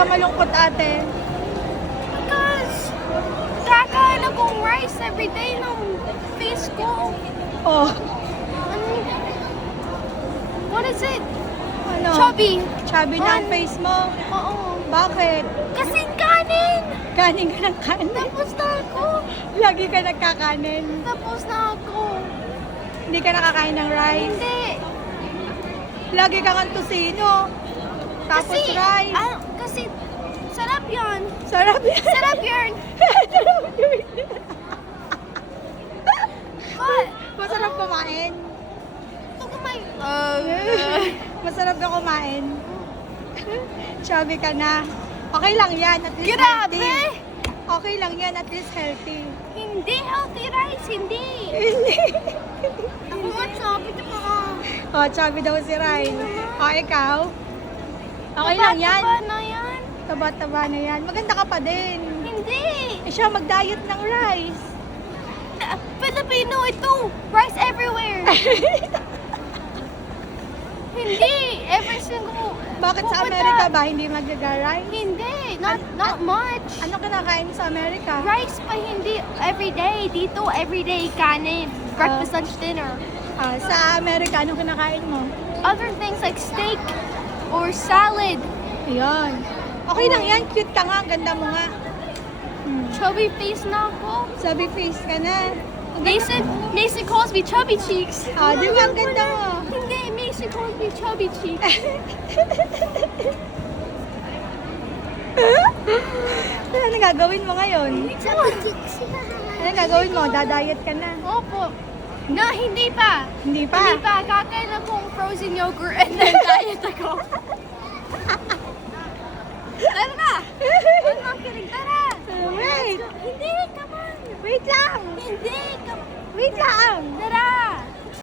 ka malungkot, ate? Because, kakain akong rice everyday ng face ko. Oh, What is it? ano? Chubby. Chubby na ang face mo. Oo. Bakit? Kasi kanin. Kanin ka ng kanin. Tapos na ako. Lagi ka nagkakanin. Tapos na ako. Hindi ka nakakain ng rice. Hindi. Lagi ka kang tusino. Tapos Kasi, rice. kasi, sarap yun. Sarap yan. Sarap yun. Sarap yun. But, Masarap kumain. pag may... Masarap ka kumain. Chubby ka na. Okay lang yan. At least Grabe! healthy. Okay lang yan. At least healthy. Hindi healthy rice, hindi. Hindi. Ako nga sabi ko pa. Oh, chubby daw si Ryan. Oh, ikaw? Okay lang yan. Taba na yan. Taba-taba na yan. Maganda ka pa din. Hindi. Eh siya, mag-diet ng rice. Filipino ito. Rice everywhere. Hindi. Every single... Bakit sa Pupunta. Amerika ba hindi mag-rice? Hindi. Not much. Ano kinakain sa Amerika? Rice pa hindi everyday. Dito everyday kanin. Breakfast, lunch, dinner. Sa Amerika, ano kinakain mo? Other things like steak or salad. Ayun. Okay lang yan. Cute ka nga. Ang ganda mo nga. Chubby face na ako. Sabi face ka na. Ang ganda Mason calls me chubby cheeks. Di ba ang ganda mo? Hindi, Mason calls me chubby cheeks. Ano gagawin mo ngayon? Chubby cheeks. Ano gagawin mo? Dadayet ka na. Opo. Na, hindi pa. Hindi pa? Hindi pa. Kakain akong frozen yogurt and then diet ako. Tara na! I'm not kidding. Tara! Wait! Hindi, come on! Wait lang! Hindi, come Wait lang! Tara!